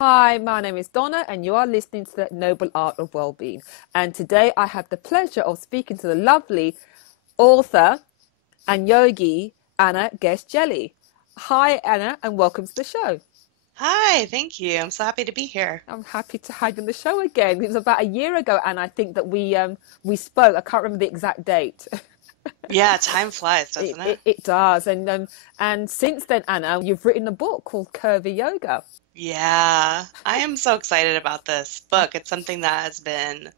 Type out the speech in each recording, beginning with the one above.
Hi, my name is Donna, and you are listening to the Noble Art of Wellbeing. And today I have the pleasure of speaking to the lovely author and yogi Anna Guest Jelly. Hi, Anna, and welcome to the show. Hi, thank you. I'm so happy to be here. I'm happy to have you on the show again. It was about a year ago, and I think that we spoke. I can't remember the exact date. Yeah, time flies, It, doesn't it? it, it does, and since then, Anna, you've written a book called Curvy Yoga. Yeah, I am so excited about this book. It's something that has been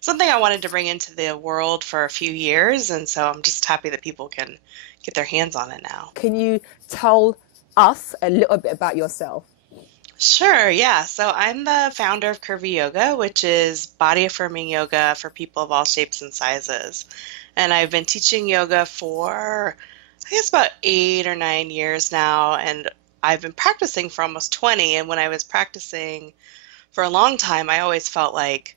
something I wanted to bring into the world for a few years, and so I'm just happy that people can get their hands on it now. Can you tell us a little bit about yourself? Sure, yeah. So I'm the founder of Curvy Yoga, which is body affirming yoga for people of all shapes and sizes. And I've been teaching yoga for, I guess, about 8 or 9 years now, and I've been practicing for almost 20. And when I was practicing for a long time, I always felt like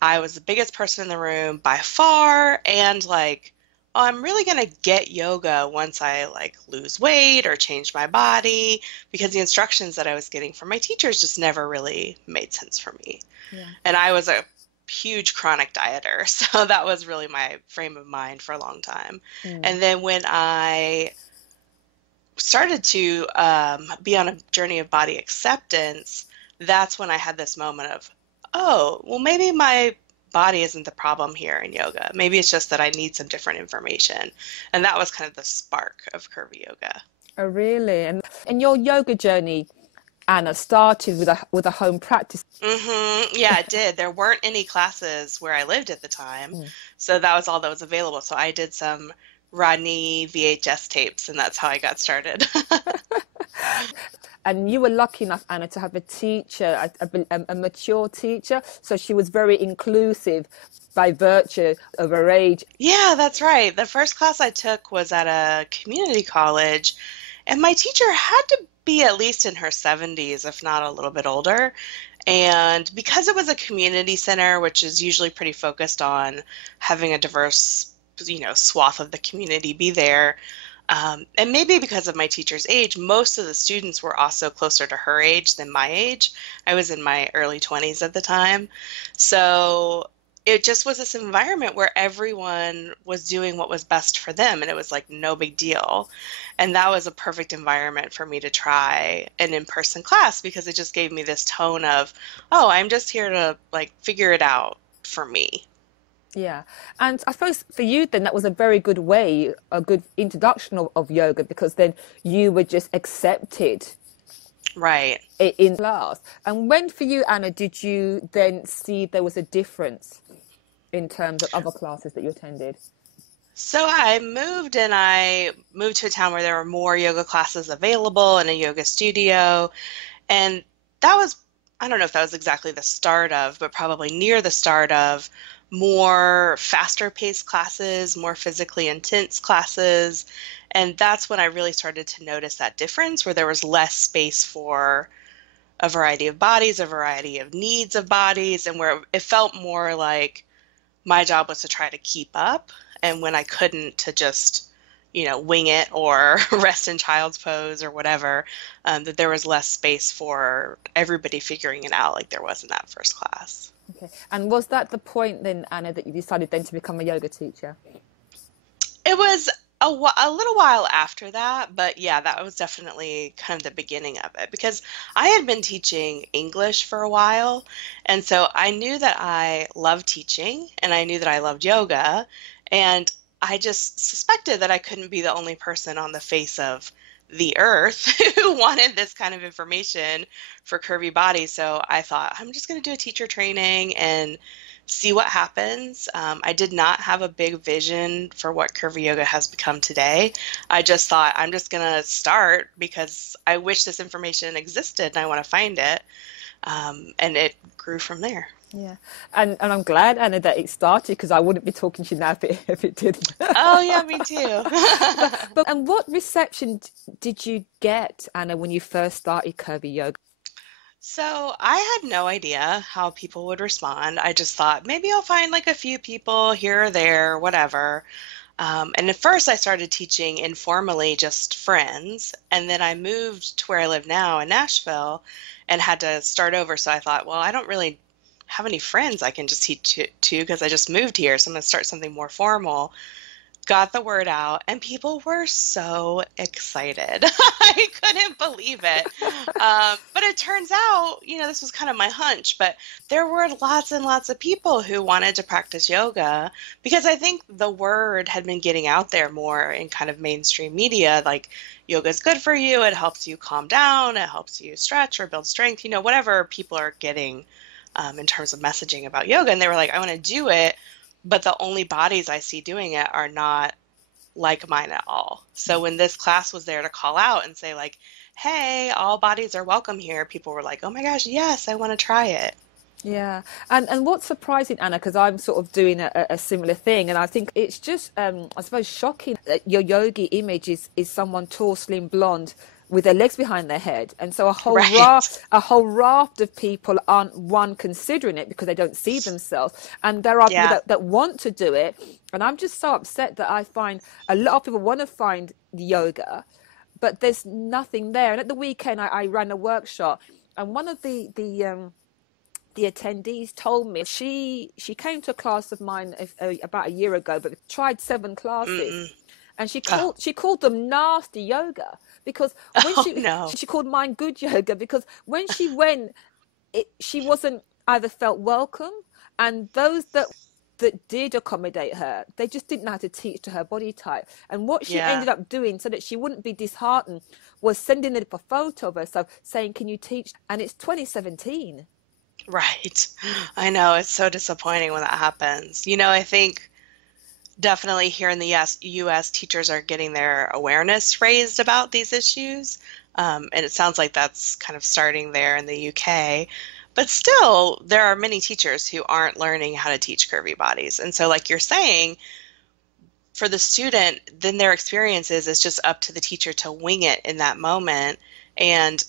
I was the biggest person in the room by far, and like, oh, I'm really gonna get yoga once I like lose weight or change my body, because the instructions that I was getting from my teachers just never really made sense for me. Yeah. And I was a huge chronic dieter, so that was really my frame of mind for a long time. Mm. And then when I started to be on a journey of body acceptance, that's when I had this moment of, oh, well, maybe my body isn't the problem here in yoga. Maybe it's just that I need some different information. And that was kind of the spark of Curvy Yoga. Oh, really? And your yoga journey, Anna, started with a home practice. Yeah, it did. There weren't any classes where I lived at the time, Mm. so that was all that was available. So I did some Rodney VHS tapes, and that's how I got started. And you were lucky enough, Anna, to have a teacher, a mature teacher. So she was very inclusive by virtue of her age. Yeah, that's right. The first class I took was at a community college, and my teacher had to be at least in her 70s, if not a little bit older. And because it was a community center, which is usually pretty focused on having a diverse, swath of the community be there, and maybe because of my teacher's age, most of the students were also closer to her age than my age. I was in my early 20s at the time. So it just was this environment where everyone was doing what was best for them, and it was like no big deal. And that was a perfect environment for me to try an in-person class, because it just gave me this tone of, oh, I'm just here to like figure it out for me. Yeah. And I suppose for you, then that was a very good way, a good introduction of yoga, because then you were just accepted Right. in class. And when for you, Anna, did you then see there was a difference in terms of other classes that you attended? So I moved to a town where there were more yoga classes available and a yoga studio. And that was, I don't know if that was exactly the start of, but probably near the start of more faster paced classes, more physically intense classes. And that's when I really started to notice that difference, where there was less space for a variety of bodies, a variety of needs of bodies, and where it felt more like my job was to try to keep up. And when I couldn't, to just, wing it or rest in child's pose or whatever, that there was less space for everybody figuring it out like there was in that first class. Okay. And was that the point then, Anna, that you decided then to become a yoga teacher? It was a little while after that, but yeah, that was definitely kind of the beginning of it, because I had been teaching English for a while, and so I knew that I loved teaching and I knew that I loved yoga, and I just suspected that I couldn't be the only person on the face of the earth who wanted this kind of information for curvy bodies. So I thought, I'm just going to do a teacher training and see what happens. I did not have a big vision for what curvy yoga has become today. I just thought, I'm just going to start because I wish this information existed and I want to find it. And it grew from there. Yeah. And I'm glad, Anna, that it started, because I wouldn't be talking to you now if it didn't. Oh, yeah, me too. But and what reception did you get, Anna, when you first started Curvy Yoga? So I had no idea how people would respond. I just thought maybe I'll find like a few people here or there, whatever. And at first, I started teaching informally, just friends. And then I moved to where I live now in Nashville and had to start over. So I thought, well, I don't really have any friends I can just teach to because I just moved here. So I'm going to start something more formal. Got the word out, and people were so excited. I couldn't believe it. But it turns out, this was kind of my hunch, but there were lots and lots of people who wanted to practice yoga because I think the word had been getting out there more in kind of mainstream media, like yoga is good for you, it helps you calm down, it helps you stretch or build strength, whatever people are getting in terms of messaging about yoga. And they were like, I want to do it, but the only bodies I see doing it are not like mine at all. So when this class was there to call out and say like, hey, all bodies are welcome here, people were like, oh my gosh, yes, I want to try it. Yeah, and what's surprising, Anna, because I'm sort of doing a similar thing, and I think it's just, I suppose, shocking that your yogi image is someone tall, slim, blonde with their legs behind their head, and so Right. a whole raft of people aren't one considering it because they don't see themselves, and there are people Yeah. that want to do it, and I'm just so upset that I find a lot of people want to find yoga, but there's nothing there. And at the weekend, I ran a workshop, and one of the attendees told me she came to a class of mine about a year ago, but tried 7 classes, Mm-mm. and Oh. she called them nasty yoga because when Oh no. she called mine good yoga because when she went, she wasn't either felt welcome, and those that did accommodate her, they just didn't know how to teach to her body type. And what she Yeah. ended up doing so that she wouldn't be disheartened was sending a photo of herself saying, can you teach? And it's 2017. Right. I know it's so disappointing when that happens. I think definitely here in the US, teachers are getting their awareness raised about these issues. And it sounds like that's kind of starting there in the UK. But still, there are many teachers who aren't learning how to teach curvy bodies. And so, like you're saying, for the student, then their experiences is just up to the teacher to wing it in that moment. And,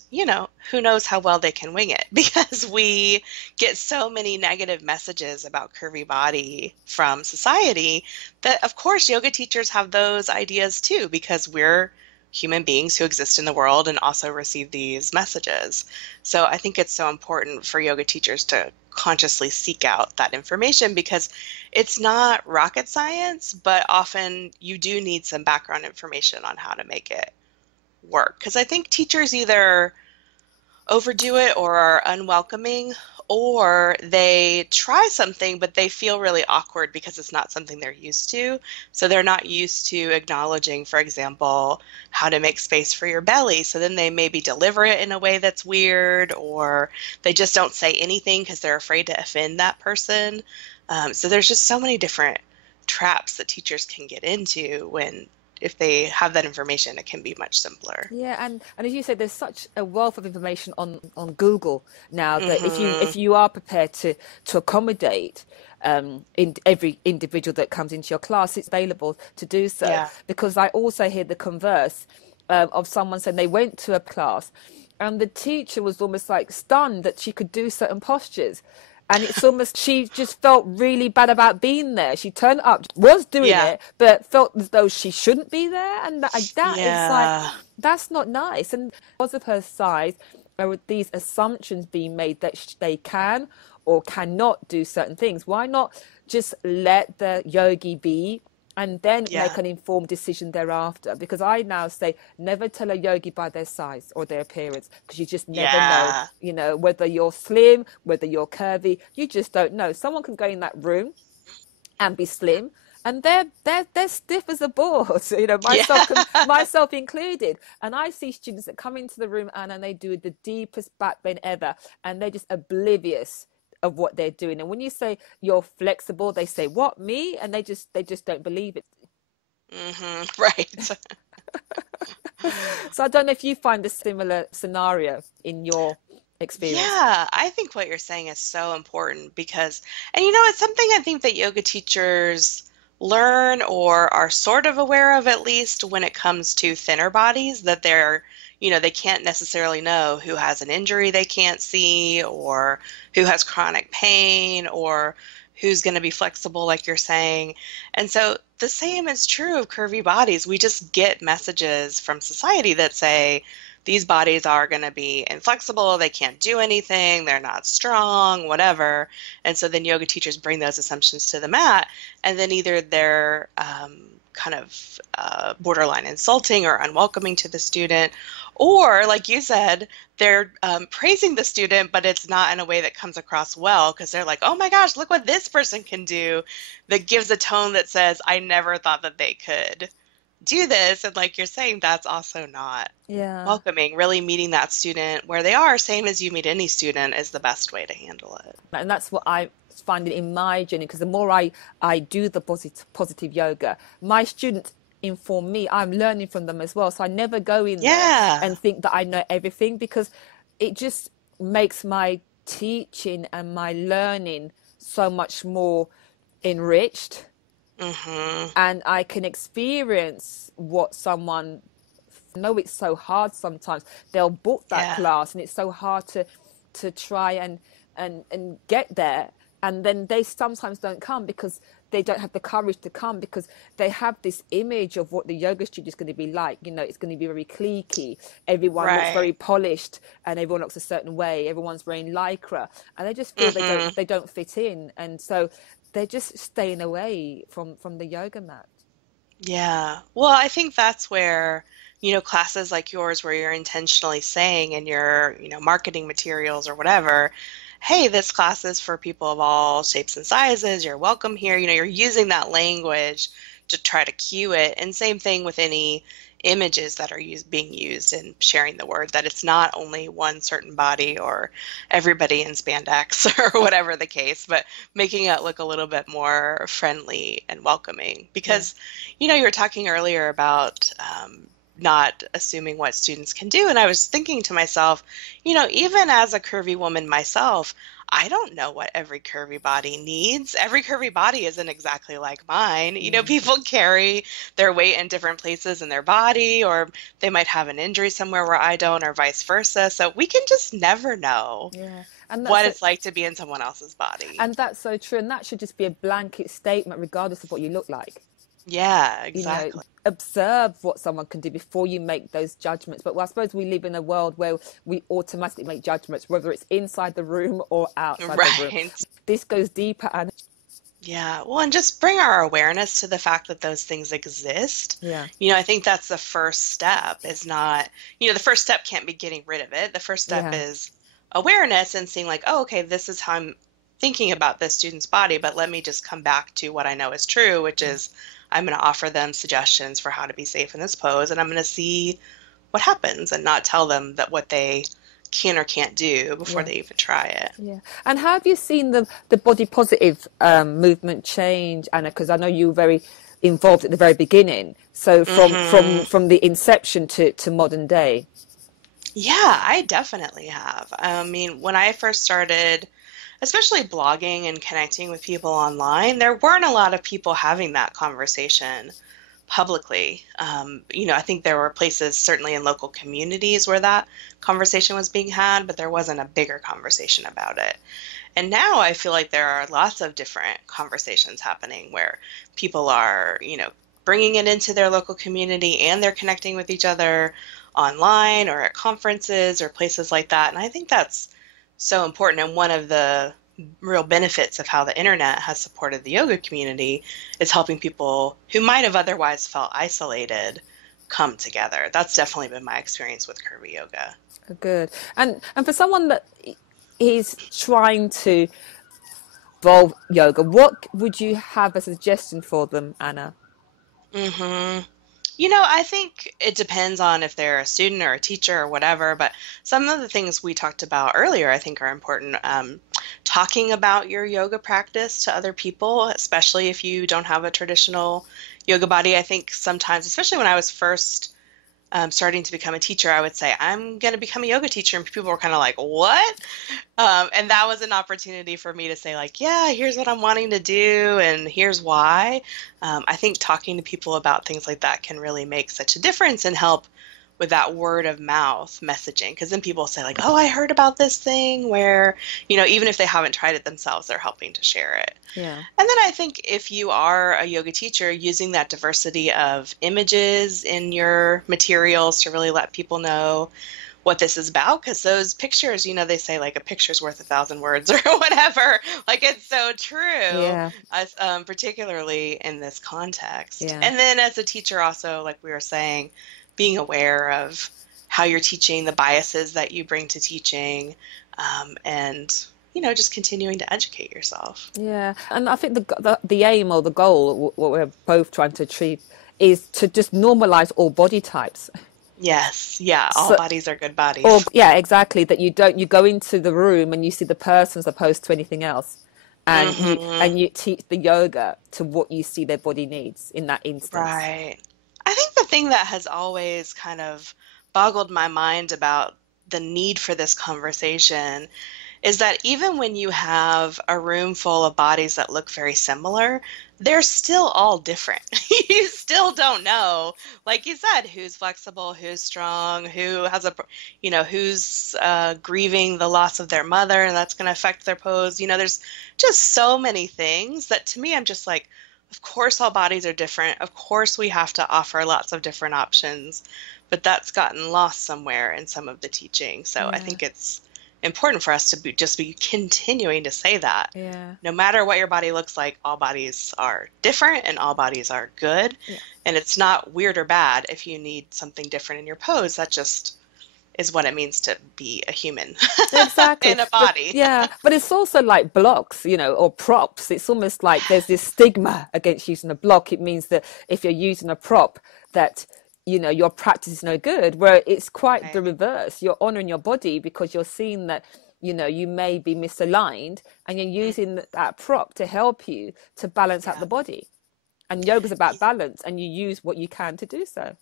who knows how well they can wing it because we get so many negative messages about curvy body from society that, of course, yoga teachers have those ideas too because we're human beings who exist in the world and also receive these messages. So I think it's so important for yoga teachers to consciously seek out that information because it's not rocket science, but often you do need some background information on how to make it work. Because I think teachers either overdo it or are unwelcoming, or they try something but they feel really awkward because it's not something they're used to. So they're not used to acknowledging, for example, how to make space for your belly. So then they maybe deliver it in a way that's weird, or they just don't say anything because they're afraid to offend that person. So there's just so many different traps that teachers can get into when if they have that information, it can be much simpler. Yeah, and as you say, there's such a wealth of information on Google now that Hmm. if you are prepared to accommodate in every individual that comes into your class, it's available to do so. Yeah. Because I also hear the converse of someone saying they went to a class, and the teacher was almost like stunned that she could do certain postures. And it's almost, she just felt really bad about being there. She turned up, was doing Yeah. it, but felt as though she shouldn't be there. And that is like, Yeah. that's not nice. And because of her size, there were these assumptions being made that they can or cannot do certain things. Why not just let the yogi be and then Yeah. make an informed decision thereafter? Because I now say never tell a yogi by their size or their appearance, because you just never know, Yeah. whether you're slim, whether you're curvy, you just don't know. Someone can go in that room and be slim, and they're stiff as a board, Yeah. myself included. And I see students that come into the room and they do the deepest back bend ever, and they're just oblivious of what they're doing. And when you say you're flexible, they say, what, me? And they just don't believe it. Right. So I don't know if you find a similar scenario in your experience. Yeah, I think what you're saying is so important because, and it's something I think that yoga teachers learn or are sort of aware of at least when it comes to thinner bodies, that they can't necessarily know who has an injury they can't see or who has chronic pain or who's going to be flexible, like you're saying. And so the same is true of curvy bodies. We just get messages from society that say these bodies are going to be inflexible, they can't do anything, they're not strong, whatever. And so then yoga teachers bring those assumptions to the mat, and then either they're kind of borderline insulting or unwelcoming to the student, or like you said, they're praising the student, but it's not in a way that comes across well because they're like, oh my gosh, look what this person can do, that gives a tone that says, I never thought that they could do this. And like you're saying, that's also not Yeah. welcoming. Really meeting that student where they are, same as you meet any student, is the best way to handle it. And that's what I find in my journey, because the more I do the positive yoga, my students inform me, I'm learning from them as well. So I never go in there Yeah. and think that I know everything, because it just makes my teaching and my learning so much more enriched, Hmm. and I can experience what someone, I know it's so hard sometimes. They'll book that Yeah. class and it's so hard to try and get there. And then they sometimes don't come because they don't have the courage to come, because they have this image of what the yoga studio is going to be like. You know, it's going to be very cliquey. Everyone looks Right. very polished and everyone looks a certain way. Everyone's wearing lycra, and they just feel Hmm. they don't fit in. And so they're just staying away from the yoga mat. Yeah. Well, I think that's where, classes like yours where you're intentionally saying in your, marketing materials or whatever, hey, this class is for people of all shapes and sizes. You're welcome here. You're using that language to try to cue it. And same thing with any images that are being used and sharing the word, that it's not only one certain body or everybody in spandex or whatever the case, but making it look a little bit more friendly and welcoming. Yeah. Because, you were talking earlier about not assuming what students can do. And I was thinking to myself, even as a curvy woman myself, I don't know what every curvy body needs. Every curvy body isn't exactly like mine. Mm. People carry their weight in different places in their body, or they might have an injury somewhere where I don't, or vice versa. So we can just never know Yeah. And what that's it's like to be in someone else's body. And that's so true. And that should just be a blanket statement, regardless of what you look like. Yeah, You know, exactly. observe what someone can do before you make those judgments. But well, I suppose we live in a world where we automatically make judgments, whether it's inside the room or outside the room. Right. This goes deeper, and Yeah, well, and just bring our awareness to the fact that those things exist. yeah, I think that's the first step, is not, the first step can't be getting rid of it. The first step yeah, is awareness and seeing like, oh, okay, this is how I'm thinking about this student's body, but let me just come back to what I know is true, which yeah, is I'm going to offer them suggestions for how to be safe in this pose, and I'm going to see what happens and not tell them that what they can or can't do before yeah. they even try it. Yeah. And how have you seen the body positive movement change, Anna? Because I know you were very involved at the very beginning. So Hmm. from the inception to modern day. Yeah, I definitely have. I mean, when I first started, especially blogging and connecting with people online, there weren't a lot of people having that conversation publicly. I think there were places, certainly in local communities, where that conversation was being had, but there wasn't a bigger conversation about it. And now I feel like there are lots of different conversations happening where people are, bringing it into their local community and they're connecting with each other online or at conferences or places like that. And I think that's so important. And one of the real benefits of how the internet has supported the yoga community is helping people who might have otherwise felt isolated come together. That's definitely been my experience with Curvy Yoga. Good. And for someone that is trying to evolve yoga, what would you have a suggestion for them, Anna? Hmm. I think it depends on if they're a student or a teacher or whatever, but some of the things we talked about earlier I think are important. Talking about your yoga practice to other people, especially if you don't have a traditional yoga body. I think sometimes, especially when I was first starting to become a teacher, I would say, I'm going to become a yoga teacher. And people were kind of like, what? And that was an opportunity for me to say, like, yeah, here's what I'm wanting to do, and here's why. I think talking to people about things like that can really make such a difference and help with that word of mouth messaging. Because then people say like, oh, I heard about this thing where, even if they haven't tried it themselves, they're helping to share it. Yeah. And then I think if you are a yoga teacher, using that diversity of images in your materials to really let people know what this is about, because those pictures, they say like a picture's worth 1,000 words or whatever. Like it's so true, Yeah. particularly in this context. Yeah. And then as a teacher, also, like we were saying, being aware of how you're teaching, the biases that you bring to teaching, and just continuing to educate yourself. Yeah, and I think the aim or the goal, what we're both trying to achieve, is to just normalize all body types. Yes, yeah, all So, bodies are good or bodies. yeah, exactly. That you go into the room and you see the person as opposed to anything else, and you Hmm. and you teach the yoga to what you see their body needs in that instance. Right. I think the thing that has always kind of boggled my mind about the need for this conversation is that even when you have a room full of bodies that look very similar, they're still all different. You still don't know, like you said, who's flexible, who's strong, who has who's grieving the loss of their mother, and that's going to affect their pose. There's just so many things that to me, I'm just like, of course, all bodies are different. Of course, we have to offer lots of different options, but that's gotten lost somewhere in some of the teaching. So I Yeah, think it's important for us to just be continuing to say that yeah, no matter what your body looks like, all bodies are different and all bodies are good. yeah. And it's not weird or bad if you need something different in your pose. That just is what it means to be a human Exactly. in a But body. yeah, but it's also like blocks, or props. It's almost like there's this stigma against using a block. It means that if you're using a prop, that your practice is no good, where it's quite the Right. reverse. You're honoring your body because you're seeing that you may be misaligned, and you're Mm, using that prop to help you to balance out yeah. the body. And yoga's about balance, and you use what you can to do so.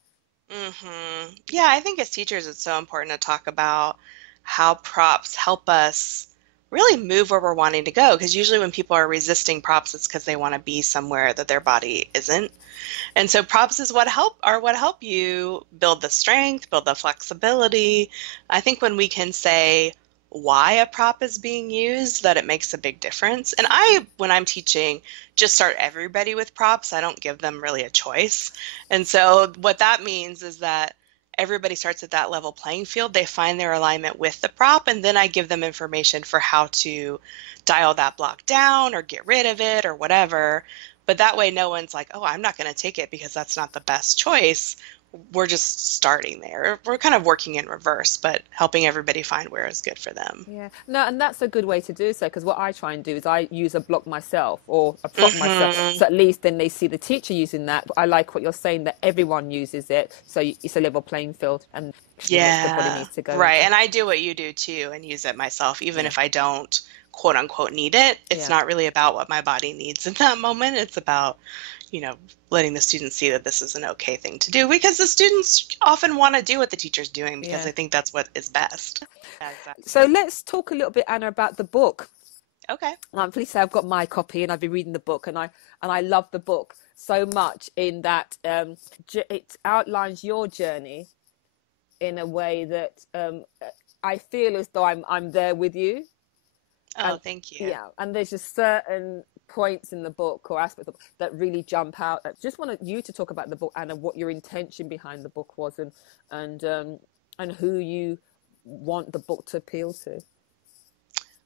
Yeah, I think as teachers, it's so important to talk about how props help us really move where we're wanting to go. Because usually when people are resisting props, it's because they want to be somewhere that their body isn't. And so props is what help you build the strength, build the flexibility. I think when we can say why a prop is being used, that it makes a big difference. And when I'm teaching, just start everybody with props. I don't give them really a choice. And so what that means is that everybody starts at that level playing field. They find their alignment with the prop, and then I give them information for how to dial that block down or get rid of it or whatever. But that way, no one's like, oh, I'm not going to take it because that's not the best choice. We're just starting there. We're kind of working in reverse, but helping everybody find where is good for them. Yeah, no, and that's a good way to do so, because what I try and do is I use a block myself or a prop myself. Hmm. So at least then they see the teacher using that. But I like what you're saying, that everyone uses it. So it's a level playing field and in which the body Yeah, needs to go right. into. And I do what you do too and use it myself, even Yeah, if I don't quote unquote need it. It's yeah, not really about what my body needs in that moment. It's about, letting the students see that this is an okay thing to do because the students often want to do what the teacher's doing because yeah. they think that's what is best. Yeah, So exactly. let's talk a little bit, Anna, about the book. Okay. I'm pleased to say I've got my copy and I've been reading the book, and I love the book so much in that it outlines your journey in a way that I feel as though I'm there with you. Oh, And thank you. yeah, and there's just certain points in the book or aspects of, that really jump out. I just wanted you to talk about the book, Anna, what your intention behind the book was, and and who you want the book to appeal to.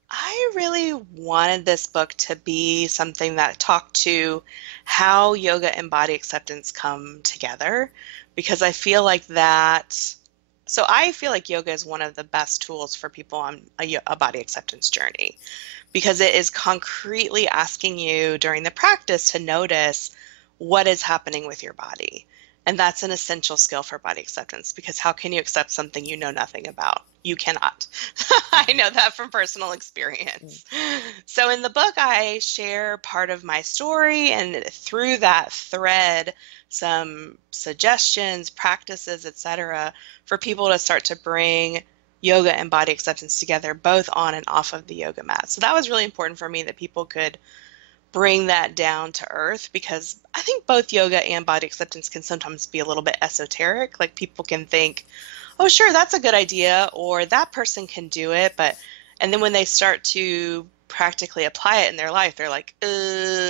I really wanted this book to be something that talked to how yoga and body acceptance come together because I feel like that. So I feel like yoga is one of the best tools for people on a body acceptance journey because it is concretely asking you during the practice to notice what is happening with your body. And that's an essential skill for body acceptance because how can you accept something you know nothing about? You cannot. I know that from personal Mm. experience. So in the book, I share part of my story, and through that thread, some suggestions, practices, etc., for people to start to bring yoga and body acceptance together, both on and off of the yoga mat. So that was really important for me that people could bring that down to earth, because I think both yoga and body acceptance can sometimes be a little bit esoteric. Like people can think, oh, sure, that's a good idea, or that person can do it. And then when they start to practically apply it in their life, they're like,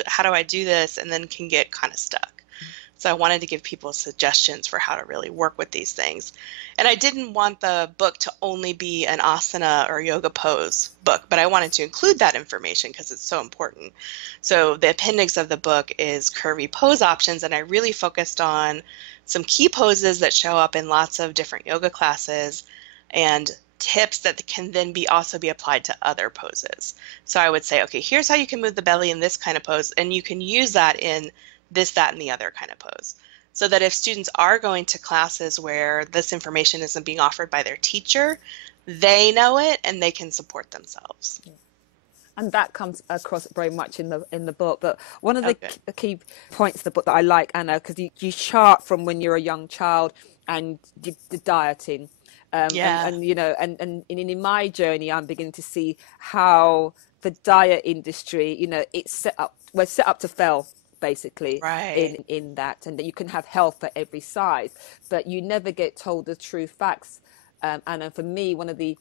how do I do this? And then can get kind of stuck. So I wanted to give people suggestions for how to really work with these things. And I didn't want the book to only be an asana or yoga pose book, but I wanted to include that information because it's so important. So the appendix of the book is curvy pose options, and I really focused on some key poses that show up in lots of different yoga classes and tips that can then also be applied to other poses. So I would say, okay, here's how you can move the belly in this kind of pose, and you can use that in this, that, and the other kind of pose. So that if students are going to classes where this information isn't being offered by their teacher, they know it and they can support themselves. And that comes across very much in the book. But one of the key points of the book that I like, Anna, because you chart from when you're a young child and the dieting. And you know, and in my journey, I'm beginning to see how the diet industry, you know, we're set up to fail, basically, right. in that, and that you can have health for every size, but you never get told the true facts. And for me, one of the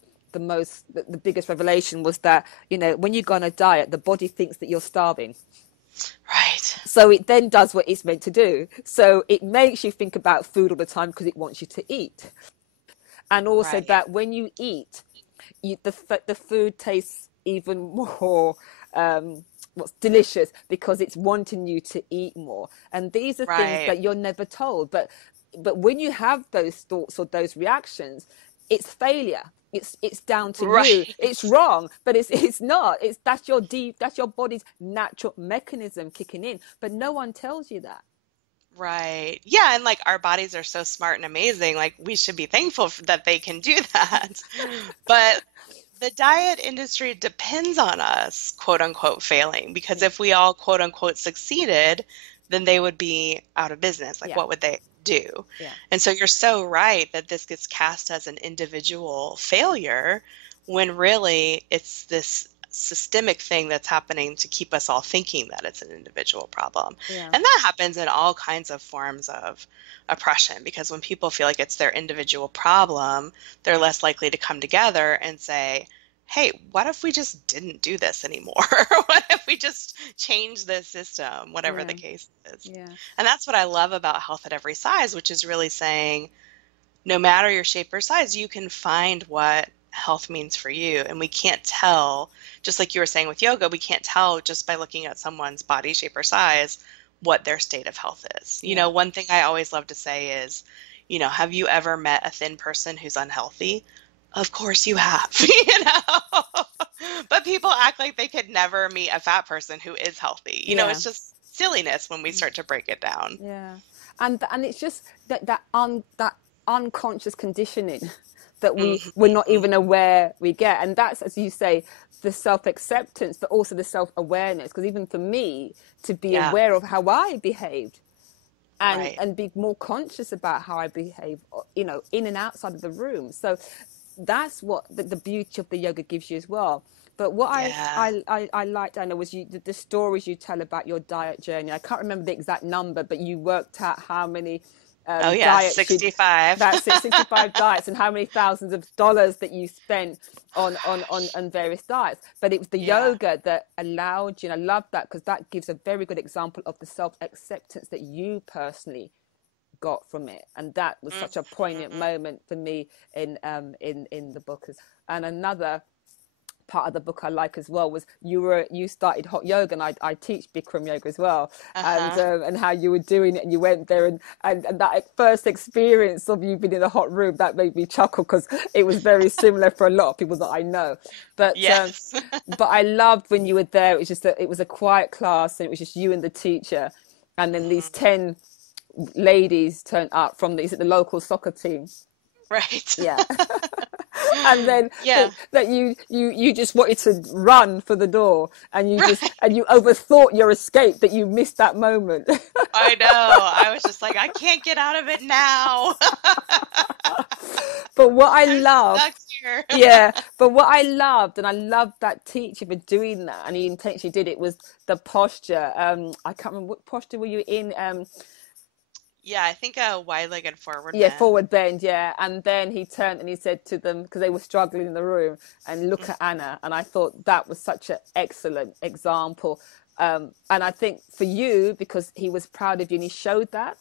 biggest revelation was that, you know, when you go on a diet, the body thinks that you're starving. Right. So it then does what it's meant to do. So it makes you think about food all the time because it wants you to eat. And also that when you eat, the food tastes even more what's delicious because it's wanting you to eat more. And these are things that you're never told. But when you have those thoughts or those reactions, it's failure. It's down to you. It's wrong, but it's not. That's your body's natural mechanism kicking in. But no one tells you that. Right. Yeah, and like our bodies are so smart and amazing, like we should be thankful that they can do that. But the diet industry depends on us, quote unquote, failing, because if we all, quote unquote, succeeded, then they would be out of business. Like, what would they do? Yeah. And so you're so right that this gets cast as an individual failure when really it's this systemic thing that's happening to keep us all thinking that it's an individual problem. Yeah. And that happens in all kinds of forms of oppression, because when people feel like it's their individual problem, they're less likely to come together and say, hey, what if we just didn't do this anymore? What if we just change this system, whatever the case is? Yeah. And that's what I love about Health at Every Size, which is really saying, no matter your shape or size, you can find what health means for you. And we can't tell, just like you were saying with yoga, we can't tell just by looking at someone's body shape or size what their state of health is. You know, one thing I always love to say is, you know, have you ever met a thin person who's unhealthy? Of course you have, you know, but people act like they could never meet a fat person who is healthy. You know, it's just silliness when we start to break it down. Yeah. And it's just that unconscious conditioning that we're not even aware we get. And that's, as you say, the self-acceptance, but also the self-awareness. Because even for me, to be aware of how I behaved and be more conscious about how I behave, you know, in and outside of the room. So that's what the beauty of the yoga gives you as well. But what I liked, Anna, was the stories you tell about your diet journey. I can't remember the exact number, but you worked out how many diets 65. That's it, 65 diets, and how many thousands of dollars that you spent on various diets. But it was the yoga that allowed you, and I love that because that gives a very good example of the self-acceptance that you personally got from it. And that was such a poignant moment for me in the book. And another part of the book I like as well was you started hot yoga, and I teach Bikram yoga as well, and how you were doing it, and you went there, and that first experience of you being in the hot room, that made me chuckle because it was very similar for a lot of people that I know. But but I loved when you were there. It was just it was a quiet class, and it was just you and the teacher, and then these 10 ladies turned up from the local soccer team. Right. Yeah. And then Yeah. that you just wanted to run for the door, and Right. you overthought your escape, that you missed that moment. I know. I was just like, I can't get out of it now. But what I I'm loved, stuck here. yeah, but what I loved, and I loved that teacher for doing that, and he intentionally did it, was the posture. I can't remember what posture were you in. Yeah, I think a wide-legged forward Yeah, bend. forward bend, yeah. And then he turned and he said to them, because they were struggling in the room, and look at Anna. And I thought that was such an excellent example. And I think for you, because he was proud of you and he showed that,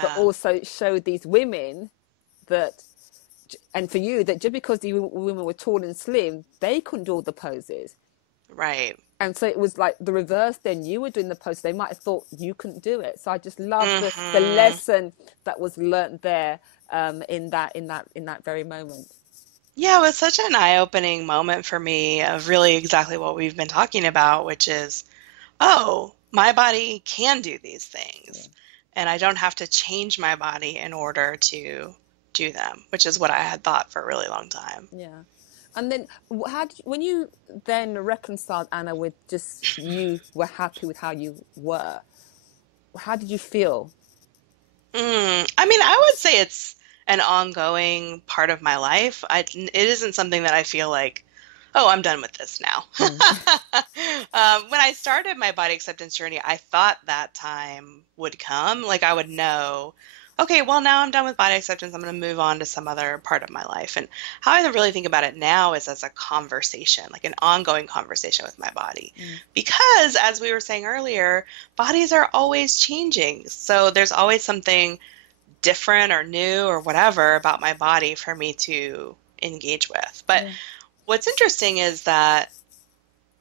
but Yeah, also showed these women that, and for you, that just because the women were tall and slim, they couldn't do all the poses. right. And so it was like the reverse. Then you were doing the pose, they might have thought you couldn't do it. So I just love the Hmm. lesson that was learnt there, in that very moment. Yeah, it was such an eye-opening moment for me of really exactly what we've been talking about, which is, oh, my body can do these Yeah, things, and I don't have to change my body in order to do them, which is what I had thought for a really long time. yeah. And then how did when you then reconciled, Anna, with just you were happy with how you were, how did you feel? I mean, I would say it's an ongoing part of my life. It isn't something that I feel like, oh, I'm done with this now. Mm. When I started my body acceptance journey, I thought that time would come. Like I would know, okay, well, now I'm done with body acceptance. I'm going to move on to some other part of my life. And how I really think about it now is as a conversation, like an ongoing conversation with my body. Mm. Because as we were saying earlier, bodies are always changing. So there's always something different or new or whatever about my body for me to engage with. But Yeah. what's interesting is that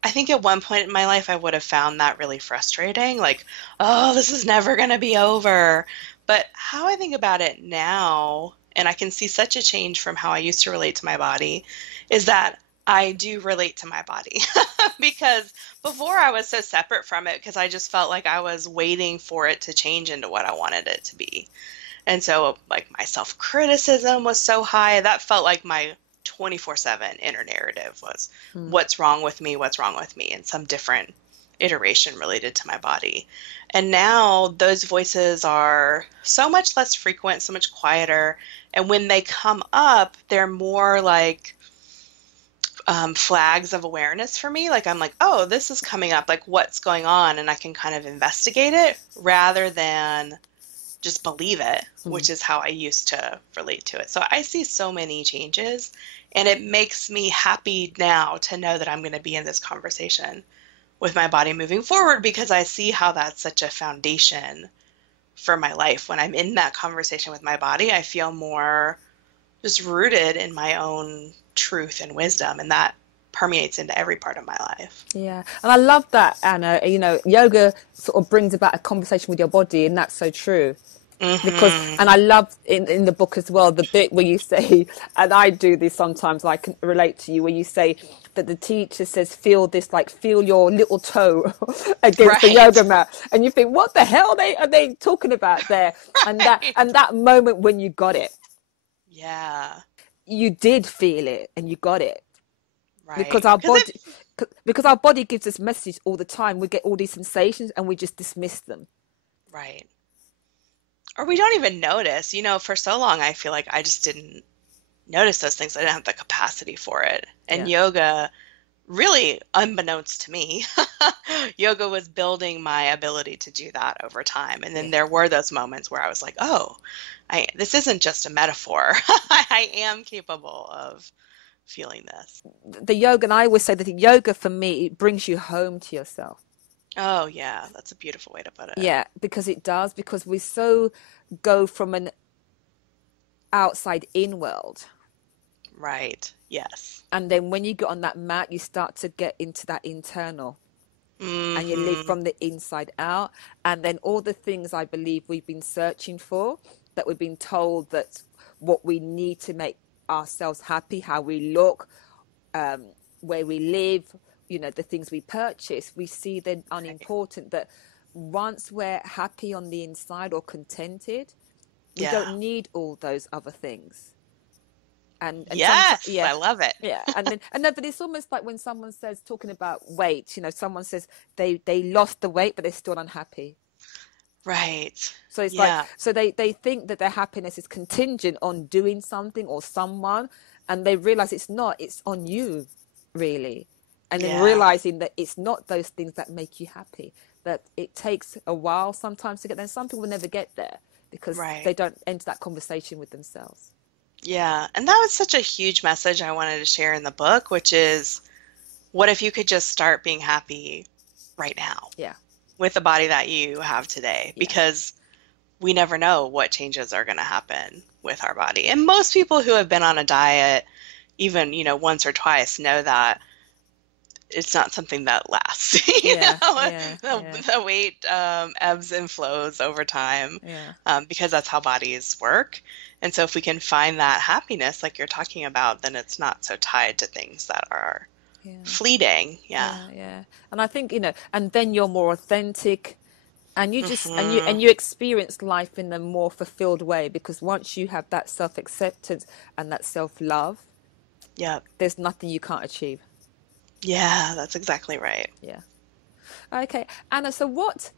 I think at one point in my life I would have found that really frustrating, like, oh, this is never going to be over. But how I think about it now, and I can see such a change from how I used to relate to my body, is that I do relate to my body. Because before I was so separate from it because I just felt like I was waiting for it to change into what I wanted it to be. And so, like, my self criticism was so high. That felt like my 24/7 inner narrative was Mm. what's wrong with me, what's wrong with me, and some different iteration related to my body. And now those voices are so much less frequent, so much quieter. And when they come up, they're more like flags of awareness for me. Like, I'm like, oh, this is coming up. Like, what's going on? And I can kind of investigate it rather than just believe it, Mm. which is how I used to relate to it. So I see so many changes, and it makes me happy now to know that I'm going to be in this conversation with my body moving forward because I see how that's such a foundation for my life. When I'm in that conversation with my body, I feel more just rooted in my own truth and wisdom, and that permeates into every part of my life. Yeah, and I love that, Anna. You know, yoga sort of brings about a conversation with your body, and that's so true. Because, Hmm. and I love in the book as well the bit where you say, and I do this sometimes, I can relate to you, where you say that the teacher says, feel this, like feel your little toe against the Right. yoga mat, and you think, what the hell are they talking about there? Right. And that moment when you got it, Yeah. you did feel it, and you got it. Right. Because our Because it body, because our body gives us messages all the time. We get all these sensations and we just dismiss them. right. Or we don't even notice. For so long I feel like I just didn't notice those things. I didn't have the capacity for it. And Yeah. yoga, really unbeknownst to me, yoga was building my ability to do that over time. And then Yeah. there were those moments where I was like, oh, this isn't just a metaphor. I am capable of feeling this. The yoga, and I always say that the yoga for me, it brings you home to yourself. Oh, yeah, that's a beautiful way to put it. Yeah, because it does, because we so go from an outside in world. Right. Yes. And then when you get on that mat, you start to get into that internal, and you live Hmm. from the inside out. And then all the things I believe we've been searching for, that we've been told that what we need to make ourselves happy, how we look, where we live, the things we purchase, we see they're Right. unimportant. That once we're happy on the inside or contented, we Yeah. don't need all those other things. And sometimes, Yes, yeah, I love it. yeah. And then, but it's almost like when someone says, talking about weight, someone says they lost the weight, but they're still unhappy. Right. So it's like, Yeah. so they think that their happiness is contingent on doing something or someone, and they realize it's not, it's on you, really. And then Yeah. realizing that it's not those things that make you happy, that it takes a while sometimes to get there. Some people never get there because Right. they don't enter that conversation with themselves. Yeah. And that was such a huge message I wanted to share in the book, which is what if you could just start being happy right now Yeah, with the body that you have today? yeah, Because we never know what changes are going to happen with our body. And most people who have been on a diet, even, once or twice, know that it's not something that lasts. yeah, yeah, yeah, The weight ebbs and flows over time, yeah, because that's how bodies work. And so if we can find that happiness, like you're talking about, then it's not so tied to things that are yeah, fleeting. Yeah. yeah, yeah. And I think, and then you're more authentic, and you just Hmm. and you experience life in a more fulfilled way, because once you have that self-acceptance and that self-love, Yep. there's nothing you can't achieve. Yeah, that's exactly right. Yeah. Okay, Anna, so what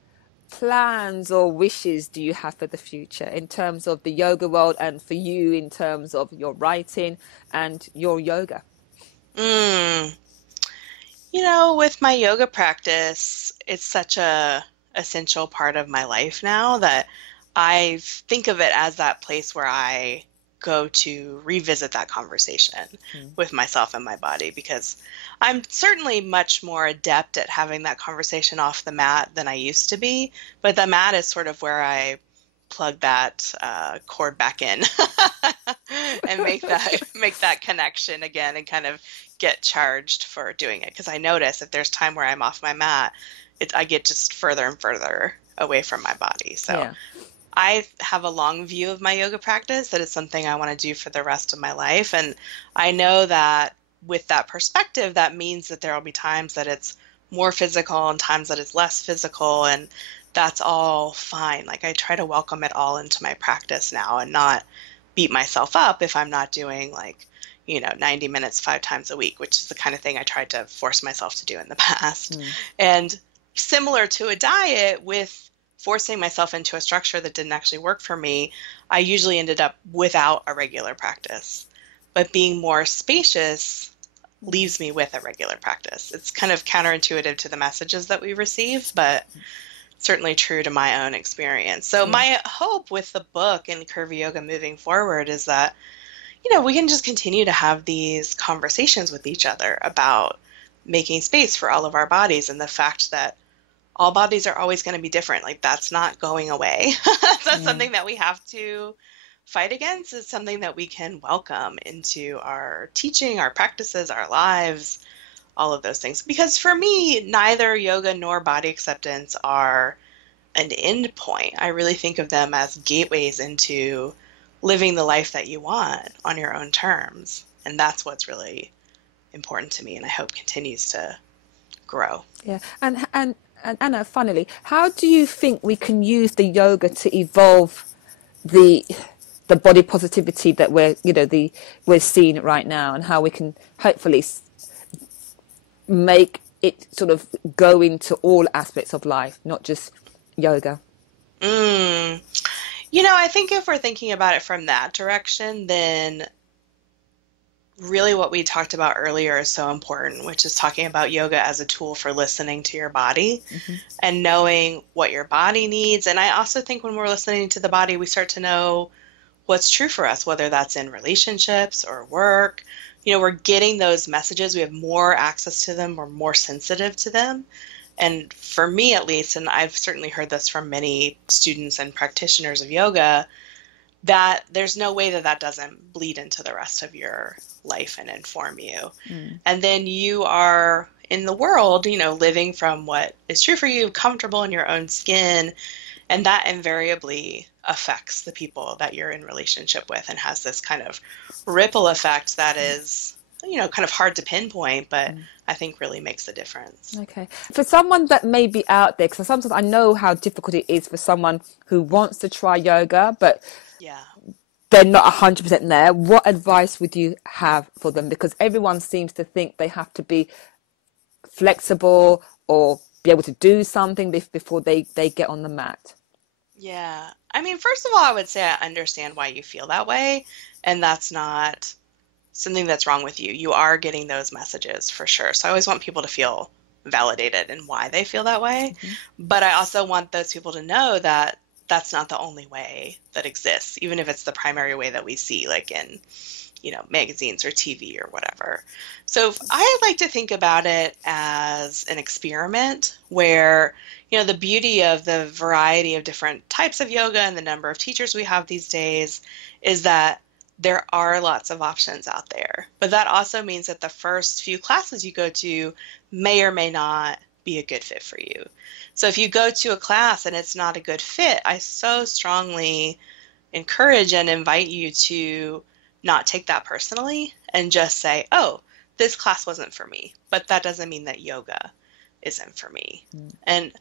plans or wishes do you have for the future in terms of the yoga world, and for you in terms of your writing and your yoga? Mm. With my yoga practice, it's such a essential part of my life now that I think of it as that place where I go to revisit that conversation Mm. with myself and my body, because I'm certainly much more adept at having that conversation off the mat than I used to be, but the mat is sort of where I plug that cord back in and make that connection again and kind of get charged for doing it, because I notice if there's time where I'm off my mat, I get just further and further away from my body. So Yeah. I have a long view of my yoga practice, that it's something I want to do for the rest of my life. And I know that with that perspective, that means that there will be times that it's more physical and times that it's less physical. And that's all fine. Like, I try to welcome it all into my practice now and not beat myself up if I'm not doing, like, 90 minutes 5 times a week, which is the kind of thing I tried to force myself to do in the past. Mm. And similar to a diet, with forcing myself into a structure that didn't actually work for me, I usually ended up without a regular practice. But being more spacious Mm. leaves me with a regular practice. It's kind of counterintuitive to the messages that we receive, but certainly true to my own experience. So Yeah. my hope with the book and Curvy Yoga moving forward is that, we can just continue to have these conversations with each other about making space for all of our bodies, and the fact that all bodies are always going to be different. Like, that's not going away. That's Yeah. something that we have to fight against. It's something that we can welcome into our teaching, our practices, our lives, all of those things. Because for me, neither yoga nor body acceptance are an end point. I really think of them as gateways into living the life that you want on your own terms. And that's what's really important to me, and I hope continues to grow. Yeah. And Anna, finally, how do you think we can use the yoga to evolve the the body positivity that we're seeing right now, and how we can hopefully make it sort of go into all aspects of life, not just yoga? Mm. I think if we're thinking about it from that direction, then really what we talked about earlier is so important, which is talking about yoga as a tool for listening to your body Hmm. and knowing what your body needs. And I also think when we're listening to the body, we start to know what's true for us, whether that's in relationships or work. We're getting those messages. We have more access to them. We're more sensitive to them. And for me, at least, and I've certainly heard this from many students and practitioners of yoga, that there's no way that that doesn't bleed into the rest of your life and inform you. Mm. And then you are in the world, living from what is true for you, comfortable in your own skin, and that invariably affects the people that you're in relationship with and has this kind of ripple effect that is, kind of hard to pinpoint, but I think really makes a difference. Okay. For someone that may be out there, because sometimes I know how difficult it is for someone who wants to try yoga, but Yeah. they're not 100% there, what advice would you have for them? Because everyone seems to think they have to be flexible or be able to do something before they get on the mat. Yeah. I mean, first of all, I would say I understand why you feel that way, and that's not something that's wrong with you. You are getting those messages for sure. So I always want people to feel validated in why they feel that way. Mm-hmm. But I also want those people to know that that's not the only way that exists, even if it's the primary way that we see, like in, magazines or TV or whatever. So I like to think about it as an experiment where, the beauty of the variety of different types of yoga and the number of teachers we have these days is that there are lots of options out there. But that also means that the first few classes you go to may or may not be a good fit for you. So if you go to a class and it's not a good fit, I so strongly encourage and invite you to not take that personally and just say, oh, this class wasn't for me, but that doesn't mean that yoga isn't for me. And,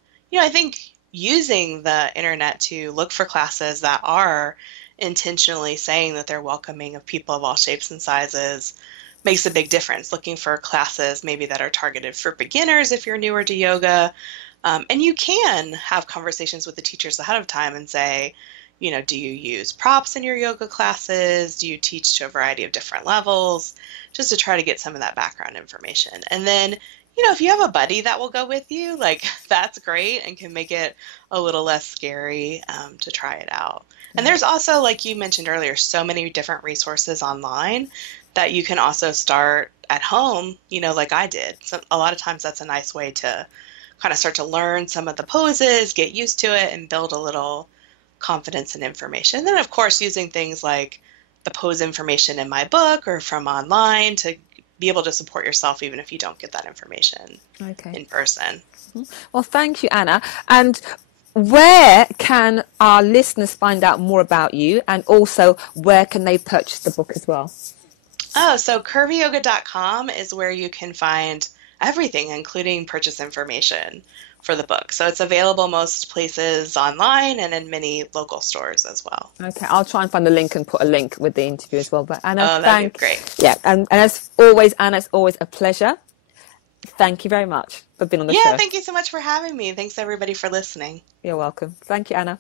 I think using the internet to look for classes that are intentionally saying that they're welcoming of people of all shapes and sizes makes a big difference. Looking for classes maybe that are targeted for beginners if you're newer to yoga. And you can have conversations with the teachers ahead of time and say, do you use props in your yoga classes? Do you teach to a variety of different levels? Just to try to get some of that background information. And then, if you have a buddy that will go with you, like that's great and can make it a little less scary to try it out. And there's also, like you mentioned earlier, so many different resources online that you can also start at home, like I did. So a lot of times that's a nice way to kind of start to learn some of the poses, get used to it, and build a little confidence and information. And then, of course, using things like the pose information in my book or from online to be able to support yourself even if you don't get that information in person. Well, thank you, Anna. And where can our listeners find out more about you, and also where can they purchase the book as well? Oh, so curvyyoga.com is where you can find everything, including purchase information for the book. So it's available most places online and in many local stores as well. Okay, I'll try and find the link and put a link with the interview as well. But Anna, that'd be great. Yeah, and as always, Anna, it's always a pleasure. Thank you very much for being on the show. Yeah, thank you so much for having me. Thanks everybody for listening. You're welcome. Thank you, Anna.